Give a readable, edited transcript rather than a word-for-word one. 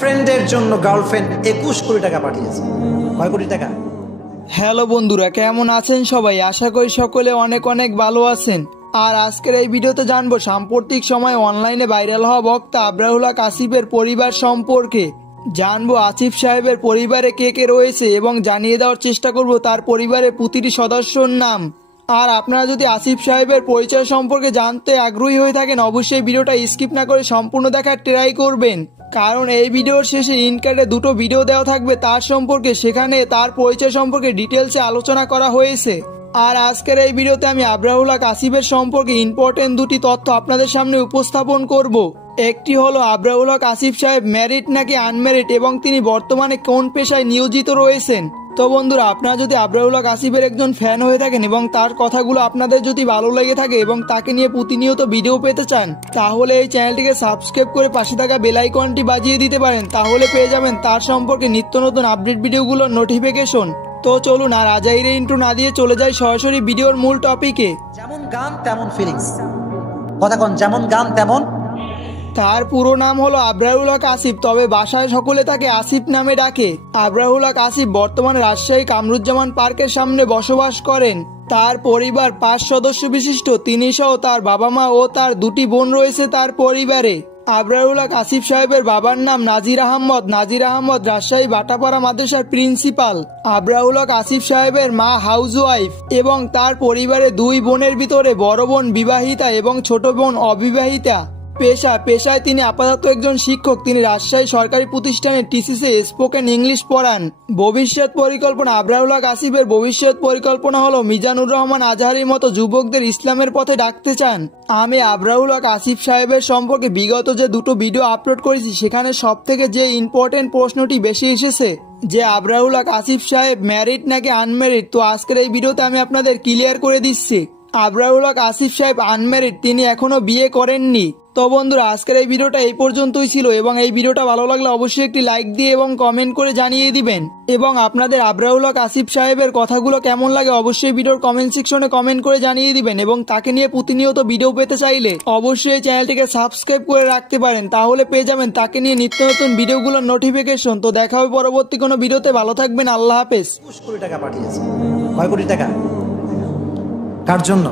ফ্রেন্ডের জন্য গার্লফ্রেন্ড 21 কোটি টাকা পাঠিয়েছে। কয় কোটি টাকা? হ্যালো বন্ধুরা, কেমন আছেন সবাই? আশা করি সকলে অনেক অনেক ভালো আছেন। আর আজকের এই ভিডিওতে জানবো সাম্প্রতিক সময়ে অনলাইনে ভাইরাল হওয়া বক্তা আবরারুল হক আসিফের পরিবার সম্পর্কে। জানবো আসিফ সাহেবের পরিবারে কে কে রয়েছে এবং জানিয়ে দেওয়ার চেষ্টা করব তার পরিবারের প্রতিটি সদস্যর নাম। আর আপনারা যদি আসিফ সাহেবের পরিচয় সম্পর্কে জানতে আগ্রহী হয়ে থাকেন, অবশ্যই ভিডিওটা স্কিপ না করে সম্পূর্ণ দেখার ট্রাই করবেন, কারণ এই ভিডিওর শেষে ইনকার্ডে দুটো ভিডিও দেওয়া থাকবে তার সম্পর্কে, সেখানে তার পরিচয় সম্পর্কে ডিটেলসে আলোচনা করা হয়েছে। আর আজকের এই ভিডিওতে আমি আবরারুল হক আসিফের সম্পর্কে ইম্পর্টেন্ট দুটি তথ্য আপনাদের সামনে উপস্থাপন করব। একটি হলো আবরারুল হক আসিফ সাহেব ম্যারিড নাকি আনম্যারিড এবং তিনি বর্তমানে কোন পেশায় নিয়োজিত রয়েছেন। তো বন্ধুরা, আপনারা যদি আবরারুল হক আসিফের একজন ফ্যান হয়ে থাকেন এবং তার কথাগুলো আপনাদের যদি ভালো লেগে থাকে এবং তাকে নিয়ে প্রতিনিয়ত ভিডিও পেতে চান, তাহলে এই চ্যানেলটিকে সাবস্ক্রাইব করে পাশে থাকা বেল আইকনটি বাজিয়ে দিতে পারেন। তাহলে পেয়ে যাবেন তার সম্পর্কে নিত্য নতুন আপডেট ভিডিওগুলোর নোটিফিকেশন। তো চলুন আর আজাইরে ইন্ট্রো না দিয়ে চলে যাই সরাসরি ভিডিওর মূল টপিকে। যেমন গান তেমন ফিলিংস, কথা কোন যেমন গান তেমন। তার পুরো নাম হলো আবরারুল হক আসিফ, তবে বাসায় সকলে তাকে আসিফ নামে ডাকে। আবরারুল হক আসিফ বর্তমানে রাজশাহী কামরুজ্জামান পার্কের সামনে বসবাস করেন। তার পরিবার 5 সদস্য বিশিষ্ট, তিনি সহ তার বাবা মা ও তার দুটি বোন রয়েছে তার পরিবারে। আবরারুল হক আসিফ সাহেবের বাবার নাম নাজির আহমদ। নাজির আহমদ রাজশাহী বাটাপাড়া মাদ্রাসার প্রিন্সিপাল। আবরারুল হক আসিফ সাহেবের মা হাউসওয়াইফ এবং তার পরিবারে 2 বোনের ভিতরে বড় বোন বিবাহিতা এবং ছোট বোন অবিবাহিতা। পেশায় তিনি আপাতত একজন শিক্ষক। তিনি রাজশাহী সরকারি প্রতিষ্ঠানে টিসিসি স্পোকেন ইংলিশ পড়ান। ভবিষ্যৎ পরিকল্পনা, আবরারুল হক আসিফের ভবিষ্যৎ পরিকল্পনা হলো মিজানুর রহমান আজহারীর মতো যুবকদের ইসলামের পথে ডাকতে চান। আমি আবরারুল হক আসিফ সাহেবের সম্পর্কে বিগত যে দুটো ভিডিও আপলোড করেছি, সেখানে সব থেকে যে ইম্পর্টেন্ট প্রশ্নটি বেশি এসেছে যে আবরারুল হক আসিফ সাহেব ম্যারিড নাকি আনম্যারিড, তো আজকের এই ভিডিওতে আমি আপনাদের ক্লিয়ার করে দিচ্ছি। আবরারুল হক আসিফ সাহেব আনম্যারিড, তিনি এখনো বিয়ে করেননি। তো বন্ধুরা, আজকের এই ভিডিওটা এই পর্যন্তই ছিল এবং এই ভিডিওটা ভালো লাগলে অবশ্যই একটি লাইক দিয়ে এবং কমেন্ট করে জানিয়ে দিবেন। এবং আপনাদের আবরারুল হক আসিফ সাহেবের কথাগুলো কেমন লাগে অবশ্যই ভিডিওর কমেন্ট সেকশনে কমেন্ট করে জানিয়ে দিবেন। এবং তাকে নিয়ে প্রতিনিয়ত ভিডিও পেতে চাইলে অবশ্যই এই চ্যানেলটিকে সাবস্ক্রাইব করে রাখতে পারেন, তাহলে পেয়ে যাবেন তাকে নিয়ে নিত্য নতুন ভিডিওগুলোর নোটিফিকেশন। তো দেখা হবে পরবর্তী কোনো ভিডিওতে, ভালো থাকবেন, আল্লাহ হাফেজ। 21 কোটি টাকা পাঠিয়েছে। কয় কোটি টাকা? কার জন্য?